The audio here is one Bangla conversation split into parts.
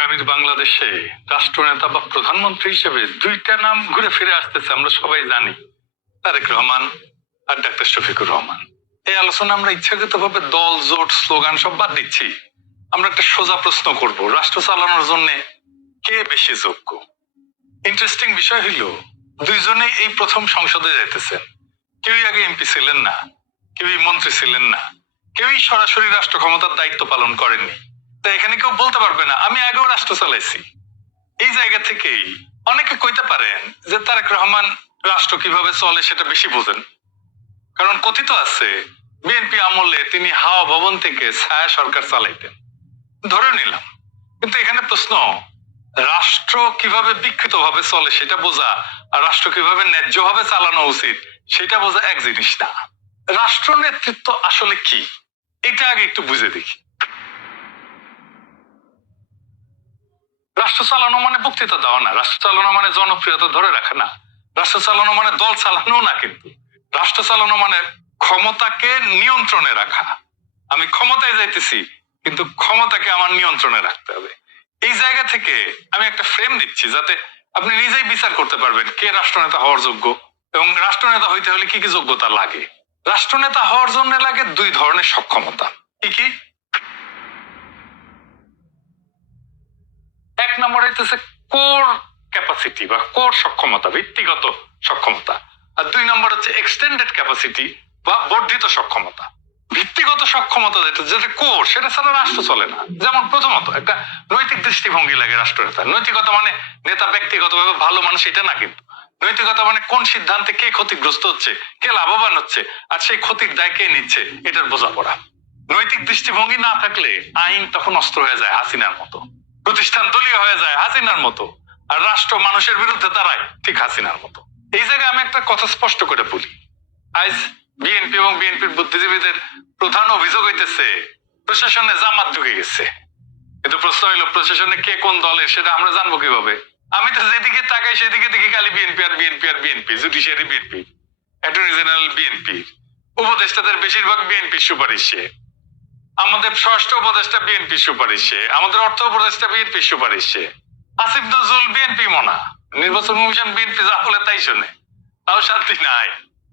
আগামীর বাংলাদেশে রাষ্ট্রনেতা বা প্রধানমন্ত্রী হিসেবে দুইটা নাম ঘুরে ফিরে আসতেছে আমরা সবাই জানি তারেক রহমান আর ডাক্তার শফিকুর রহমান এই আলোচনা আমরা ইচ্ছাকৃত ভাবে দল জোট স্লোগান সব বাদ দিচ্ছি আমরা একটা সোজা প্রশ্ন করব রাষ্ট্র চালানোর জন্য কে বেশি যোগ্য ইন্টারেস্টিং বিষয় হইল দুইজনে এই প্রথম সংসদে যাইতেছেন কেউই আগে এমপি ছিলেন না কেউই মন্ত্রী ছিলেন না কেউই সরাসরি রাষ্ট্র ক্ষমতার দায়িত্ব পালন করেননি তা এখানে কেউ বলতে পারবে না আমি আগেও রাষ্ট্র চালাইছি এই জায়গা থেকেই অনেকে কইতে পারেন যে তারেক রহমান রাষ্ট্র কিভাবে চলে সেটা বেশি বোঝেন কারণ কথিত আছে বিএনপি আমলে তিনি হাওয়া ভবন থেকে ছায়া সরকার চালাইতেন ধরে নিলাম কিন্তু এখানে প্রশ্ন রাষ্ট্র কিভাবে বিকৃত ভাবে চলে সেটা বোঝা আর রাষ্ট্র কিভাবে ন্যায্য ভাবে চালানো উচিত সেটা বোঝা এক জিনিস না রাষ্ট্র নেতৃত্ব আসলে কি এটা আগে একটু বুঝে দেখি রাষ্ট্র চালানো মানে বক্তৃতা দেওয়া না রাষ্ট্র চালানো মানে জনপ্রিয়তা ধরে রাখে না রাষ্ট্র চালানো মানে দল চালানো না কিন্তু রাষ্ট্র চালানো মানে ক্ষমতাকে নিয়ন্ত্রণে রাখা আমি ক্ষমতায় যাইতেছি কিন্তু ক্ষমতাকে আমার নিয়ন্ত্রণে রাখতে হবে এই জায়গা থেকে আমি একটা ফ্রেম দিচ্ছি যাতে আপনি নিজেই বিচার করতে পারবেন কে রাষ্ট্রনেতা হওয়ার যোগ্য এবং রাষ্ট্রনেতা হইতে হলে কি কি যোগ্যতা লাগে রাষ্ট্রনেতা হওয়ার জন্য লাগে দুই ধরনের সক্ষমতা কি কি নম্বর হইতেছে কোর ক্যাপাসিটি বা কোর সক্ষমতা ব্যক্তিগত সক্ষমতা আর দুই নম্বর হচ্ছে এক্সটেন্ডেড ক্যাপাসিটি বা বর্ধিত সক্ষমতা ভিত্তিগত সক্ষমতা যেটা যেটা কোর সেটা ছাড়া রাষ্ট্র চলে না যেমন প্রথমত একটা নৈতিক দৃষ্টিভঙ্গি লাগে রাষ্ট্র নেতা নৈতিকতা মানে নেতা ব্যক্তিগতভাবে ভালো মানুষ এটা না কিন্তু নৈতিকতা মানে কোন সিদ্ধান্তে কে ক্ষতিগ্রস্ত হচ্ছে কে লাভবান হচ্ছে আর সেই ক্ষতির দায় কে নিচ্ছে এটার বোঝাপড়া নৈতিক দৃষ্টিভঙ্গি না থাকলে আইন তখন অস্ত্র হয়ে যায় হাসিনার মতো প্রতিষ্ঠান দলীয় হয়ে যায় হাসিনার মতো আর রাষ্ট্র মানুষের বিরুদ্ধে দাঁড়ায় ঠিক হাসিনার মতো এই জায়গায় আমি একটা কথা স্পষ্ট করে বলি আজ বিএনপি এবং বিএনপির বুদ্ধিজীবীদের প্রধান অভিযোগ হইতেছে প্রশাসনে জামাত ঢুকে গেছে কিন্তু প্রশ্ন হইলো প্রশাসনে কে কোন দলের সেটা আমরা জানবো কিভাবে আমি তো যেদিকে তাকাই সেদিকে দেখি খালি বিএনপি আর বিএনপি আর BNP judiciary BNP attorney general BNP উপদেষ্টাদের বেশিরভাগ বিএনপির সুপারিশে আমাদের ষষ্ঠ উপদেষ্টা বিএনপি সুপারিশে আমাদের অর্থ উপদেষ্টা বিএনপি সুপারিশে আসিফ নজরুল বিএনপি মনা নির্বাচন কমিশন বিএনপি যা বলে তাই শুনে তাও শান্তি নাই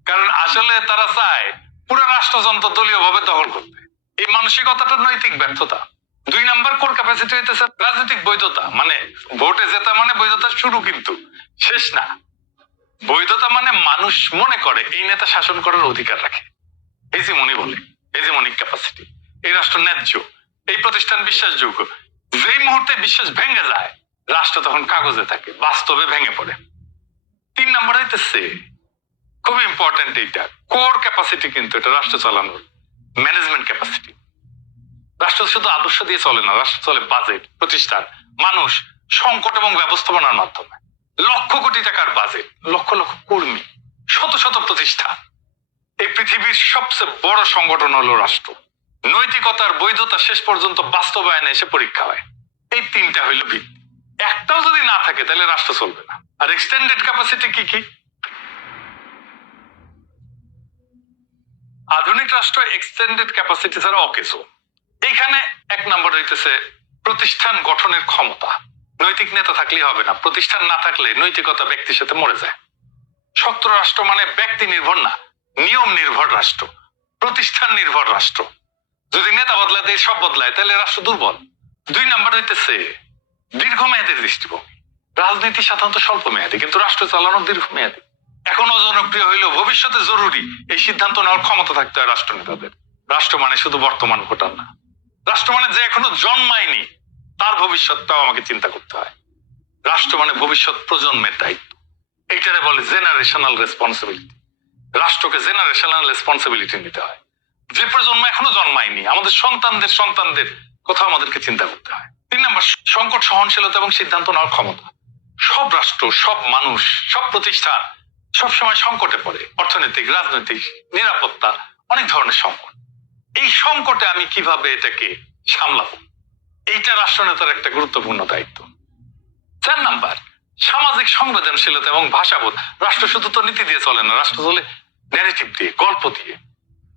কারণ আসলে তারা চায় পুরো রাষ্ট্রযন্ত্র দলীয় ভাবে দখল করতে এই মানসিকতাটা নৈতিক ব্যর্থতা দুই নাম্বার কোর ক্যাপাসিটি হইতেছে রাজনৈতিক বৈধতা মানে ভোটে জেতা মানে বৈধতা শুরু কিন্তু শেষ না বৈধতা মানে মানুষ মনে করে এই নেতা শাসন করার অধিকার রাখে এই যে মনি বলে এই যে মনিক ক্যাপাসিটি এই রাষ্ট্র ন্যায্য এই প্রতিষ্ঠান বিশ্বাসযোগ্য যেই মুহূর্তে বিশ্বাস ভেঙে যায় রাষ্ট্র তখন কাগজে থাকে বাস্তবে ভেঙে পড়ে তিন নম্বর হইতেছে খুব ইম্পর্টেন্ট এইটা কোর ক্যাপাসিটি কিন্তু এটা রাষ্ট্র চালানোর ম্যানেজমেন্ট ক্যাপাসিটি রাষ্ট্র শুধু আদর্শ দিয়ে চলে না রাষ্ট্র চলে বাজেট প্রতিষ্ঠান মানুষ সংকট এবং ব্যবস্থাপনার মাধ্যমে লক্ষ কোটি টাকার বাজেট লক্ষ লক্ষ কর্মী শত শত প্রতিষ্ঠান এই পৃথিবীর সবচেয়ে বড় সংগঠন হলো রাষ্ট্র নৈতিকতার বৈধতা শেষ পর্যন্ত বাস্তবায়নে এসে পরীক্ষা হয় এই তিনটা হইল ভিত একটাও যদি না থাকে তাহলে রাষ্ট্র চলবে না আর এক্সটেন্ডেড ক্যাপাসিটি কি কি আধুনিক রাষ্ট্র এক্সটেন্ডেড ক্যাপাসিটি ছাড়া অকেজো এখানে এক নম্বর হইতেছে প্রতিষ্ঠান গঠনের ক্ষমতা নৈতিক নেতা থাকলেই হবে না প্রতিষ্ঠান না থাকলে নৈতিকতা ব্যক্তির সাথে মরে যায় শক্ত রাষ্ট্র মানে ব্যক্তি নির্ভর না নিয়ম নির্ভর রাষ্ট্র প্রতিষ্ঠান নির্ভর রাষ্ট্র যদি নেতা বদলা দেয় সব বদলায় তাহলে রাষ্ট্র দুর্বল দুই নম্বর হইতেছে দীর্ঘমেয়াদের দৃষ্টিভঙ্গি রাজনীতি সাধারণত স্বল্প মেয়াদী কিন্তু রাষ্ট্র চালানো দীর্ঘমেয়াদী এখন অজনপ্রিয় হইলেও ভবিষ্যতে জরুরি এই সিদ্ধান্ত নেওয়ার ক্ষমতা থাকতে হয় রাষ্ট্র নেতাদের রাষ্ট্র মানে শুধু বর্তমান ঘটান না রাষ্ট্র মানে যে এখনো জন্মায়নি তার ভবিষ্যৎটাও আমাকে চিন্তা করতে হয় রাষ্ট্র মানে ভবিষ্যৎ প্রজন্মের দায়িত্ব এইটারে বলে জেনারেশনাল রেসপন্সিবিলিটি রাষ্ট্রকে জেনারেশনাল রেসপন্সিবিলিটি নিতে হয় যে প্রজন্ম এখনো জন্মায়নি আমাদের সন্তানদের সন্তানদের কথা আমাদেরকে চিন্তা করতে হয় তিন নম্বর সংকট সহনশীলতা এবং সিদ্ধান্ত নেওয়ার ক্ষমতা সব রাষ্ট্র সব মানুষ সব প্রতিষ্ঠান সবসময় সংকটে পড়ে অর্থনৈতিক রাজনৈতিক নিরাপত্তা অনেক ধরনের সংকট এই সংকটে আমি কিভাবে এটাকে সামলাব এইটা রাষ্ট্রনেতার একটা গুরুত্বপূর্ণ দায়িত্ব চার নাম্বার সামাজিক সংবেদনশীলতা এবং ভাষাবোধ রাষ্ট্র শুধু তো নীতি দিয়ে চলে না রাষ্ট্র চলে ন্যারেটিভ দিয়ে গল্প দিয়ে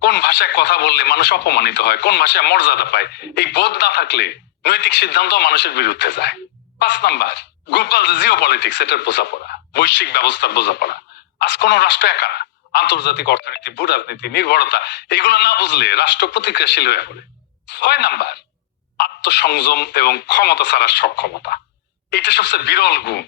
কোন ভাষায় কথা বললে মানুষ অপমানিত হয় কোন ভাষায় মর্যাদা পায় এই বোধ না থাকলে নৈতিক সিদ্ধান্ত মানুষের বিরুদ্ধে যায় পাঁচ নাম্বার গ্লোবাল জিও পলিটিক্স এটার বোঝাপড়া বৈশ্বিক ব্যবস্থার বোঝাপড়া আজ কোন রাষ্ট্র একা আন্তর্জাতিক অর্থনীতি ভূ রাজনীতি নির্ভরতা এগুলো না বুঝলে রাষ্ট্র প্রতিক্রিয়াশীল হয়ে পড়ে ছয় নাম্বার আত্মসংযম এবং ক্ষমতা ছাড়ার সক্ষমতা এটা সবচেয়ে বিরল গুণ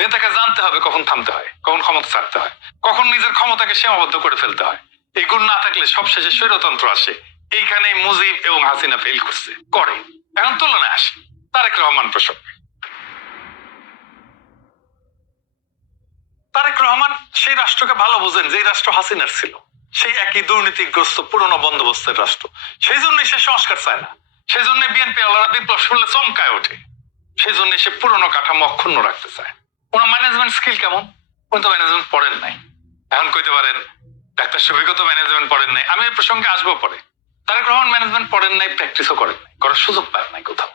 নেতাকে জানতে হবে কখন থামতে হয় কখন ক্ষমতা ছাড়তে হয় কখন নিজের ক্ষমতাকে সীমাবদ্ধ করে ফেলতে হয় এই গুণ না থাকলে সবশেষে স্বৈরতন্ত্র আসে এইখানে মুজিব এবং হাসিনা ফেল করছে করে এখন তুলনায় আসে তারেক রহমান প্রসঙ্গে তারেক রহমান সেই রাষ্ট্রকে ভালো বোঝেন যে রাষ্ট্র হাসিনার ছিল সেই একই দুর্নীতিগ্রস্ত পুরনো বন্দোবস্তের রাষ্ট্র সেই জন্য সে সংস্কার চায় না সেই জন্য বিএনপি আলারা বিপ্লব শুনলে চমকায় ওঠে সেই জন্য সে পুরনো কাঠামো অক্ষুণ্ণ রাখতে চায় ওনার ম্যানেজমেন্ট স্কিল কেমন উনি তো ম্যানেজমেন্ট পড়েন নাই এখন কইতে পারেন ডাক্তার শফিকত ম্যানেজমেন্ট পড়েন নাই আমি এই প্রসঙ্গে আসবো পরে তারা গ্রহণ ম্যানেজমেন্ট পড়েন নাই প্র্যাকটিসও করেন নাই করার সুযোগ পান নাই কোথাও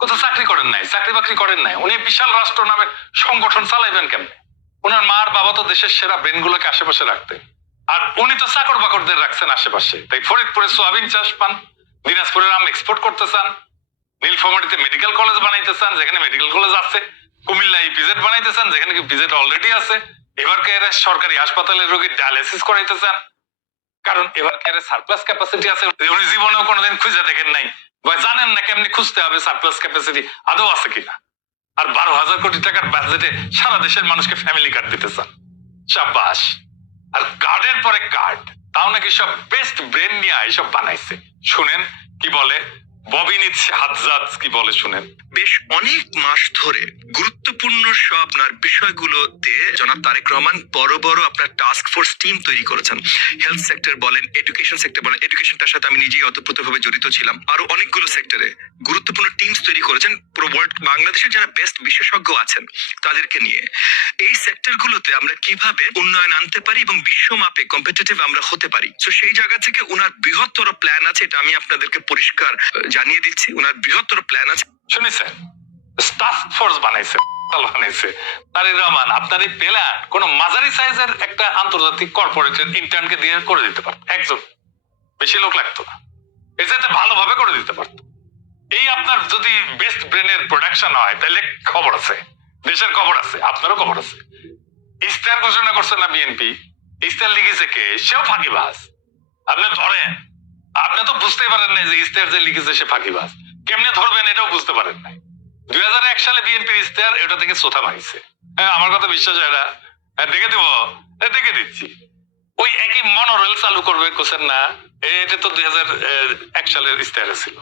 কোথাও চাকরি করেন নাই চাকরি বাকরি করেন নাই উনি বিশাল রাষ্ট্র নামের সংগঠন চালাইবেন কেমনে ওনার মার বাবা তো দেশের সেরা ব্রেনগুলোকে আশেপাশে রাখতেন আর উনি তো চাকর বাকরদের রাখছেন আশেপাশে তাই ফরিদপুরে সোয়াবিন চাষ পান দিনাজপুরের আম এক্সপোর্ট করতে চান নীলফামারিতে মেডিকেল কলেজ বানাইতে চান যেখানে মেডিকেল কলেজ আছে কুমিল্লা ইপিজেড বানাইতে চান যেখানে পিজেড অলরেডি আছে সরকারি ডায়ালিসিস করাইতে চান কারণ সারপ্লাস ক্যাপাসিটি আছে উনি জীবনেও কোনোদিন খুঁজে দেখেন নাই বা জানেন না কেমনি খুঁজতে হবে সারপ্লাস ক্যাপাসিটি আদৌ আছে কিনা আর বারো হাজার কোটি টাকার বাজেটে সারা দেশের মানুষকে ফ্যামিলি কার্ড দিতে চান সাব্বাস আর কার্ডের পরে কার্ড তাও নাকি সব বেস্ট ব্রেন নিয়ে সব বানাইছে শুনেন কি বলে হাতজাত কি বলে শুনেন বেশ অনেক মাস ধরে গুরুত্বপূর্ণ সব আপনার বিষয়গুলোতে জনাব তারেক রহমান বড় বড় আপনার টাস্ক ফোর্স টিম তৈরি করেছেন হেলথ সেক্টর বলেন এডুকেশন সেক্টর বলেন এডুকেশনটার সাথে আমি নিজেই অতপ্রতভাবে জড়িত ছিলাম আরো অনেকগুলো সেক্টরে গুরুত্বপূর্ণ টিমস তৈরি করেছেন পুরো ওয়ার্ল্ড বাংলাদেশের যারা বেস্ট বিশেষজ্ঞ আছেন তাদেরকে নিয়ে এই সেক্টরগুলোতে আমরা কিভাবে উন্নয়ন আনতে পারি এবং বিশ্ব মাপে কম্পিটিটিভ আমরা হতে পারি তো সেই জায়গা থেকে ওনার বৃহত্তর প্ল্যান আছে এটা আমি আপনাদেরকে পরিষ্কার জানিয়ে দিচ্ছি ওনার বৃহত্তর প্ল্যান আছে শুনেছেন স্টাফ ফোর্স বানাইছে বানাইছে রহমান আপনার এই প্ল্যান কোন মাঝারি সাইজের একটা আন্তর্জাতিক ইন্টার্নকে দিয়ে করে দিতে পারত একজন বেশি লোক লাগতো না এটাতে ভালোভাবে করে দিতে পারত এই আপনার যদি বেস্ট ব্রেনের প্রোডাকশন হয় তাহলে খবর আছে দেশের খবর আছে আপনারও খবর আছে ইস্তার ঘোষণা করছে না বিএনপি ইস্তার লিখেছে কে সেও ফাঁকিবাজ আপনি ধরেন আপনি তো বুঝতেই পারেন নাই যে ইস্তেহার যে লিখেছে সে ফাঁকিবাজ কেমনে ধরবেন এটাও বুঝতে পারেন নাই দুই হাজার এক সালে বিএনপির ইস্তেহার এটা থেকে শ্রোতা মারিছে হ্যাঁ আমার কথা বিশ্বাস হয় না হ্যাঁ, দেখে দিব হ্যাঁ, দেখে দিচ্ছি ওই একই মনোরেল চালু করবে কোসেন না এটা তো দুই হাজার এক সালের ইস্তেহারে ছিল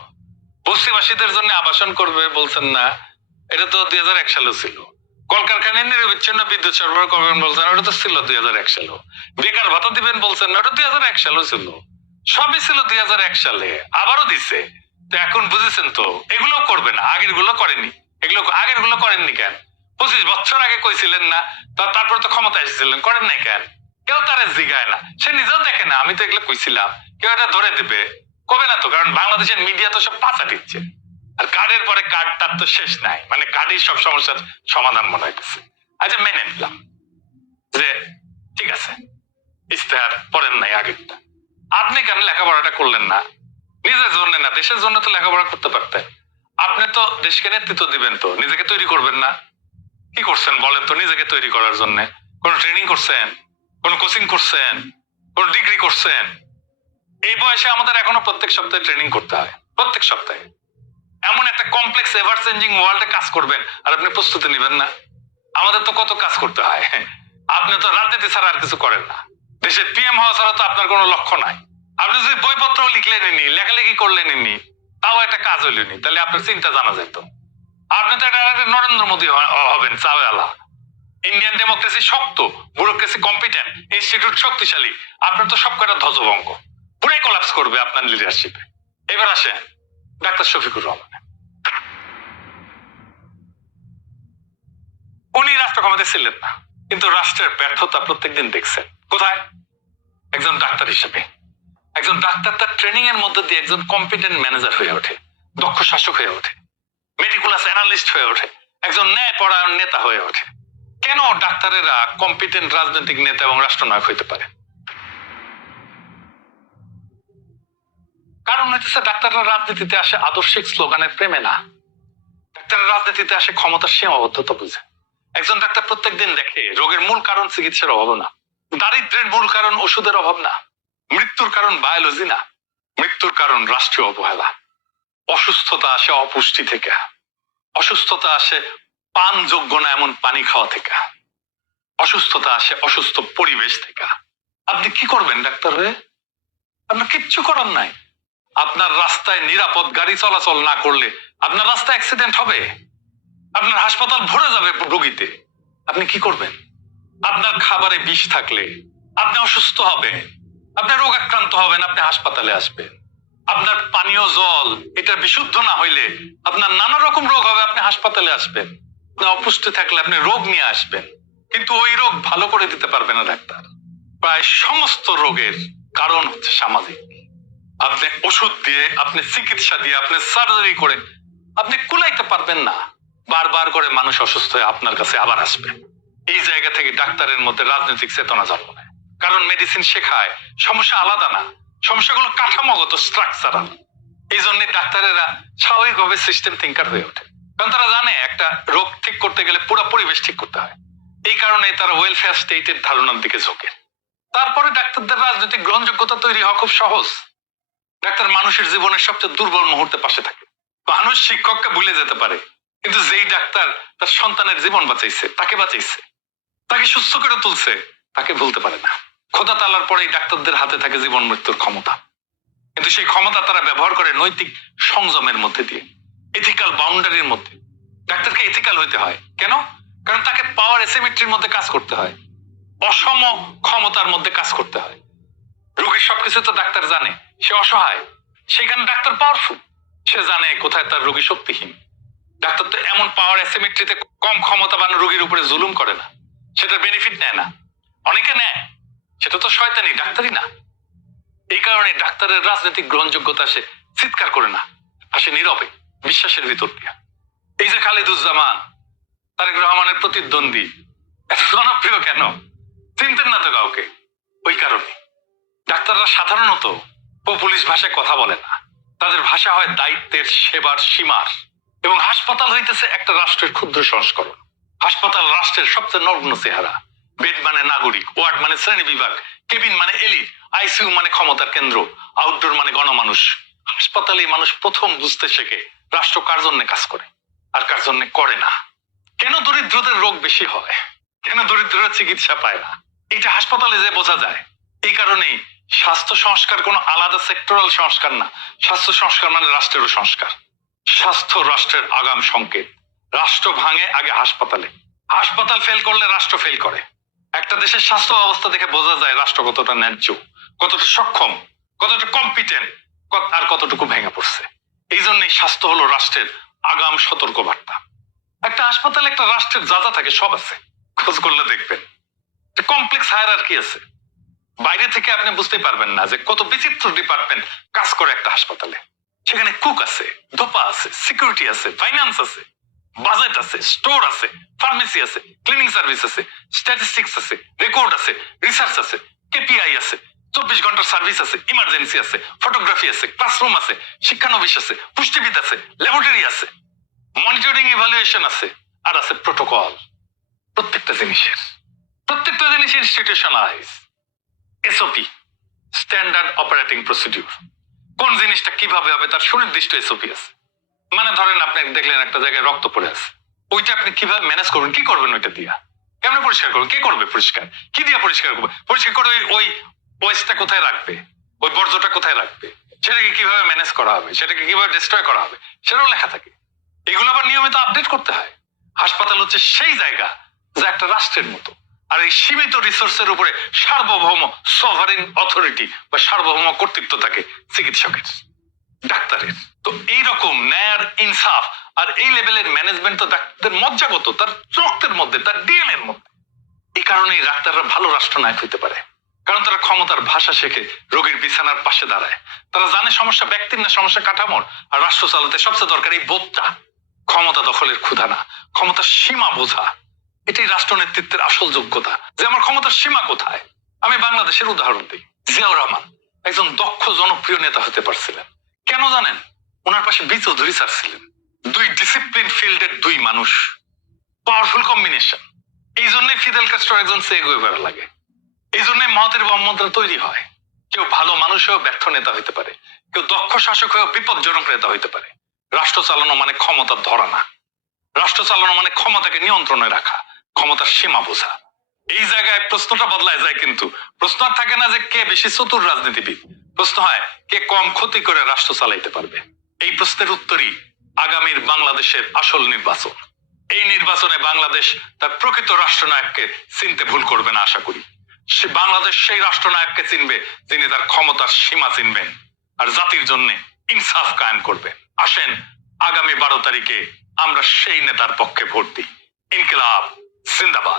বস্তিবাসীদের জন্য আবাসন করবে বলছেন না এটা তো দুই হাজার এক সালে ছিল কলকারখানায় নিরবিচ্ছিন্ন বিদ্যুৎ সরবরাহ করবেন বলছেন ওটা তো ছিল দুই হাজার এক সালেও বেকার ভাতা দিবেন বলছেন না ওটা দুই হাজার এক সালেও ছিল সবই ছিল দুই হাজার এক সালে আবারও দিছে তো এখন বুঝেছেন তো এগুলো করবেন আগের গুলো করেনি এগুলো আগের গুলো করেননি কেন পঁচিশ বছর আগে কইছিলেন না তারপর তো ক্ষমতা এসেছিলেন করেন নাই কেন কেউ তারা জিগায় না সে নিজেও দেখে না আমি তো এগুলো কইছিলাম কেউ এটা ধরে দিবে কবে না তো কারণ বাংলাদেশের মিডিয়া তো সব পাচা দিচ্ছে আর কার্ডের পরে কার্ড তার তো শেষ নাই মানে কার্ডেই সব সমস্যার সমাধান মনে হইতেছে আচ্ছা মেনে নিলাম যে ঠিক আছে ইস্তেহার পড়েন নাই আগেরটা আপনি কেন লেখাপড়াটা করলেন না নিজের জন্য না দেশের জন্য তো লেখাপড়া করতে পারতেন আপনি তো দেশকে নেতৃত্ব দিবেন তো নিজেকে তৈরি করবেন না কি করছেন বলেন তো নিজেকে তৈরি করার জন্য কোন ট্রেনিং করছেন কোন কোচিং করছেন কোন ডিগ্রি করছেন এই বয়সে আমাদের এখনো প্রত্যেক সপ্তাহে ট্রেনিং করতে হয় প্রত্যেক সপ্তাহে এমন একটা কমপ্লেক্স এভার চেঞ্জিং ওয়ার্ল্ডে কাজ করবেন আর আপনি প্রস্তুতি নেবেন না আমাদের তো কত কাজ করতে হয় আপনি তো রাজনীতি ছাড়া আর কিছু করেন না দেশে পিএম হওয়া ছাড়া তো আপনার কোনো লক্ষ্য নাই আপনি যদি বইপত্র নি লেখালেখি করলেন নি তাও একটা কাজ হইল নি তাহলে আপনার চিন্তা জানা যেত আপনি তো একটা নরেন্দ্র মোদী হবেন চাওয়ালা ইন্ডিয়ান ডেমোক্রেসি শক্ত ব্যুরোক্রেসি কম্পিটেন্ট ইনস্টিটিউট শক্তিশালী আপনার তো সব কটা ধ্বজভঙ্গ পুরাই কলাপস করবে আপনার লিডারশিপে এবার আসেন ডাক্তার শফিকুর রহমান উনি রাষ্ট্র ক্ষমতায় ছিলেন না কিন্তু রাষ্ট্রের ব্যর্থতা প্রত্যেকদিন দেখছেন কোথায় একজন ডাক্তার হিসেবে একজন ডাক্তার তার ট্রেনিং এর মধ্যে দিয়ে একজন কম্পিটেন্ট ম্যানেজার হয়ে ওঠে দক্ষ শাসক হয়ে ওঠে মেডিকুলাস অ্যানালিস্ট হয়ে ওঠে একজন ন্যায় পরায়ণ নেতা হয়ে ওঠে কেন ডাক্তারেরা কম্পিটেন্ট রাজনৈতিক নেতা এবং রাষ্ট্রনায়ক হইতে পারে কারণ হইতেছে ডাক্তাররা রাজনীতিতে আসে আদর্শিক স্লোগানের প্রেমে না ডাক্তাররা রাজনীতিতে আসে ক্ষমতার সীমাবদ্ধতা বুঝে একজন ডাক্তার প্রত্যেকদিন দেখে রোগের মূল কারণ চিকিৎসার অভাব না দারিদ্রের মূল কারণ ওষুধের অভাব না মৃত্যুর কারণ বায়োলজি না মৃত্যুর কারণ রাষ্ট্রীয় অবহেলা অসুস্থতা আসে অপুষ্টি থেকে অসুস্থতা আসে পান যোগ্য না এমন পানি খাওয়া থেকে অসুস্থতা আসে অসুস্থ পরিবেশ থেকে আপনি কি করবেন ডাক্তার রে আপনার কিচ্ছু করার নাই আপনার রাস্তায় নিরাপদ গাড়ি চলাচল না করলে আপনার রাস্তায় অ্যাক্সিডেন্ট হবে আপনার হাসপাতাল ভরে যাবে রোগীতে আপনি কি করবেন আপনার খাবারে বিষ থাকলে আপনি অসুস্থ হবেন আপনি রোগ আক্রান্ত হবেন আপনি হাসপাতালে আসবেন আপনার পানীয় জল এটা বিশুদ্ধ না হইলে আপনার নানা রকম রোগ হবে আপনি হাসপাতালে আসবেন আপনার অপুষ্টি থাকলে আপনি রোগ নিয়ে আসবেন কিন্তু ওই রোগ ভালো করে দিতে পারবে না ডাক্তার প্রায় সমস্ত রোগের কারণ হচ্ছে সামাজিক আপনি ওষুধ দিয়ে আপনি চিকিৎসা দিয়ে আপনি সার্জারি করে আপনি কুলাইতে পারবেন না বারবার করে মানুষ অসুস্থ হয়ে আপনার কাছে আবার আসবেন এই জায়গা থেকে ডাক্তারের মধ্যে রাজনৈতিক চেতনা জন্ম নেয় কারণ মেডিসিন শেখায় সমস্যা আলাদা না সমস্যাগুলো কাঠামোগত স্ট্রাকচারাল এই জন্য ডাক্তারেরা স্বাভাবিকভাবে সিস্টেম থিঙ্কার হয়ে ওঠে কারণ তারা জানে একটা রোগ ঠিক করতে গেলে পুরো পরিবেশ ঠিক করতে হয় এই কারণে তারা ওয়েলফেয়ার স্টেটের ধারণার দিকে ঝোঁকে তারপরে ডাক্তারদের রাজনৈতিক গ্রহণযোগ্যতা তৈরি হওয়া খুব সহজ ডাক্তার মানুষের জীবনের সবচেয়ে দুর্বল মুহূর্তে পাশে থাকে মানুষ শিক্ষককে ভুলে যেতে পারে কিন্তু যেই ডাক্তার তার সন্তানের জীবন বাঁচাইছে তাকে বাঁচাইছে তাকে সুস্থ করে তুলছে তাকে ভুলতে পারে না খোদা তালার পরে ডাক্তারদের হাতে থাকে জীবন মৃত্যুর ক্ষমতা কিন্তু সেই ক্ষমতা তারা ব্যবহার করে নৈতিক সংযমের মধ্যে দিয়ে এথিক্যাল বাউন্ডারির মধ্যে ডাক্তারকে এথিক্যাল হইতে হয় কেন কারণ তাকে পাওয়ার এসিমেট্রির মধ্যে কাজ করতে হয় অসম ক্ষমতার মধ্যে কাজ করতে হয় রোগীর সবকিছু তো ডাক্তার জানে সে অসহায় সেখানে ডাক্তার পাওয়ারফুল সে জানে কোথায় তার রোগী শক্তিহীন ডাক্তার তো এমন পাওয়ার এসিমেট্রিতে কম ক্ষমতাবান রোগীর উপরে জুলুম করে না সেটা বেনিফিট নেয় না অনেকে নেয় সেটা তো শয়তানি ডাক্তারই না এই কারণে ডাক্তারের রাজনৈতিক গ্রহণযোগ্যতা সে চিৎকার করে না আর সে নীরবে বিশ্বাসের ভিতর দিয়া এই যে খালিদুজ্জামান তারেক রহমানের প্রতিদ্বন্দ্বী এত জনপ্রিয় কেন চিনতেন না তো কাউকে ওই কারণে ডাক্তাররা সাধারণত পুলিশ ভাষায় কথা বলে না তাদের ভাষা হয় দায়িত্বের সেবার সীমার এবং হাসপাতাল হইতেছে একটা রাষ্ট্রের ক্ষুদ্র সংস্করণ হাসপাতাল রাষ্ট্রের সবচেয়ে নগ্ন চেহারা বেড মানে নাগরিক ওয়ার্ড মানে শ্রেণী বিভাগ কেবিন মানে এলিট আইসিউ মানে ক্ষমতার কেন্দ্র আউটডোর মানে গণমানুষ হাসপাতালে মানুষ প্রথম বুঝতে শেখে রাষ্ট্র কার জন্য কাজ করে আর কার জন্য করে না কেন দরিদ্রদের রোগ বেশি হয় কেন দরিদ্ররা চিকিৎসা পায় না এটা হাসপাতালে যে বোঝা যায় এই কারণেই স্বাস্থ্য সংস্কার কোনো আলাদা সেক্টরাল সংস্কার না স্বাস্থ্য সংস্কার মানে রাষ্ট্রেরও সংস্কার স্বাস্থ্য রাষ্ট্রের আগাম সংকেত রাষ্ট্র ভাঙে আগে হাসপাতালে হাসপাতাল ফেল করলে রাষ্ট্র ফেল করে একটা দেশের স্বাস্থ্য অবস্থা দেখে বোঝা যায় রাষ্ট্র কতটা ন্যায্য কতটা সক্ষম কতটা কম্পিটেন্ট আর কতটুকু ভেঙে পড়ছে এই জন্যই স্বাস্থ্য হলো রাষ্ট্রের আগাম সতর্ক বার্তা একটা হাসপাতালে একটা রাষ্ট্রের যা যা থাকে সব আছে খোঁজ করলে দেখবেন কমপ্লেক্স হায়ার আর কি আছে বাইরে থেকে আপনি বুঝতে পারবেন না যে কত বিচিত্র ডিপার্টমেন্ট কাজ করে একটা হাসপাতালে সেখানে কুক আছে ধোপা আছে সিকিউরিটি আছে ফাইন্যান্স আছে বাজেট আছে স্টোর আছে ফার্মেসি আছে ক্লিনিং সার্ভিস আছে স্ট্যাটিস্টিক্স আছে রেকর্ড আছে রিসার্চ আছে কেপিআই আছে চব্বিশ ঘন্টার সার্ভিস আছে ইমার্জেন্সি আছে ফটোগ্রাফি আছে ক্লাসরুম আছে শিক্ষানবিশ আছে পুষ্টিবিদ আছে ল্যাবরেটরি আছে মনিটরিং ইভালুয়েশন আছে আর আছে প্রোটোকল প্রত্যেকটা জিনিসের প্রত্যেকটা জিনিস institutionalize SOP standard operating procedure কোন জিনিসটা কিভাবে হবে তার সুনির্দিষ্ট এসওপি আছে মানে ধরেন আপনি দেখলেন একটা জায়গায় রক্ত পড়ে আছে ওইটা আপনি কিভাবে ম্যানেজ করবেন কি করবেন ওইটা দিয়া কেমন পরিষ্কার করবেন কে করবে পরিষ্কার কি দিয়ে পরিষ্কার করবে পরিষ্কার করে ওই ওয়েস্টটা কোথায় রাখবে ওই বর্জ্যটা কোথায় রাখবে সেটাকে কিভাবে ম্যানেজ করা হবে সেটাকে কিভাবে ডিস্ট্রয় করা হবে সেটাও লেখা থাকে এগুলো আবার নিয়মিত আপডেট করতে হয় হাসপাতাল হচ্ছে সেই জায়গা যা একটা রাষ্ট্রের মতো আর এই সীমিত রিসোর্সের উপরে সার্বভৌম সভারিন অথরিটি বা সার্বভৌম কর্তৃত্ব থাকে চিকিৎসকের ডাক্তারের তো এইরকম ন্যায় ইনসাফ আর এই লেভেলের ম্যানেজমেন্ট তো ডাক্তারদের মজ্জাগত তার রক্তের মধ্যে তার ডিএনএ এর মধ্যে এই কারণেই ডাক্তাররা ভালো রাষ্ট্রনায়ক হইতে পারে কারণ তারা ক্ষমতার ভাষা শেখে রোগীর বিছানার পাশে দাঁড়ায় তারা জানে সমস্যা ব্যক্তির না সমস্যা কাঠামোর আর রাষ্ট্র চালাতে সবচেয়ে দরকার এই বোধটা ক্ষমতা দখলের ক্ষুধা না ক্ষমতার সীমা বোঝা এটি রাষ্ট্র নেতৃত্বের আসল যোগ্যতা যে আমার ক্ষমতার সীমা কোথায় আমি বাংলাদেশের উদাহরণ দিই জিয়াউর রহমান একজন দক্ষ জনপ্রিয় নেতা হতে পারছিলেন কেন জানেন ওনার পাশে বি চৌধুরী স্যার ছিলেন দুই ডিসিপ্লিন ফিল্ডের দুই মানুষ পাওয়ারফুল কম্বিনেশন এই জন্যই ফিদেল কাস্ট্রো একজন সেগুয়েভার লাগে এই জন্যই মহতের বহমন্ত্রা তৈরি হয় কেউ ভালো মানুষ হয়েও ব্যর্থ নেতা হইতে পারে কেউ দক্ষ শাসক হয়েও বিপজ্জনক নেতা হইতে পারে রাষ্ট্র চালানো মানে ক্ষমতা ধরা না রাষ্ট্র চালানো মানে ক্ষমতাকে নিয়ন্ত্রণে রাখা ক্ষমতার সীমা বোঝা এই জায়গায় প্রশ্নটা বদলায় যায় কিন্তু প্রশ্ন আর থাকে না যে কে বেশি চতুর রাজনীতিবিদ প্রশ্ন হয় কে কম ক্ষতি করে রাষ্ট্র চালাইতে পারবে এই প্রশ্নের উত্তরই আগামীর বাংলাদেশের আসল নির্বাচন এই নির্বাচনে বাংলাদেশ তার প্রকৃত রাষ্ট্রনায়ককে চিনতে ভুল করবে না আশা করি সে বাংলাদেশ সেই রাষ্ট্রনায়ককে চিনবে যিনি তার ক্ষমতার সীমা চিনবেন আর জাতির জন্য ইনসাফ কায়েম করবে আসেন আগামী বারো তারিখে আমরা সেই নেতার পক্ষে ভোট দিই ইনকিলাব জিন্দাবাদ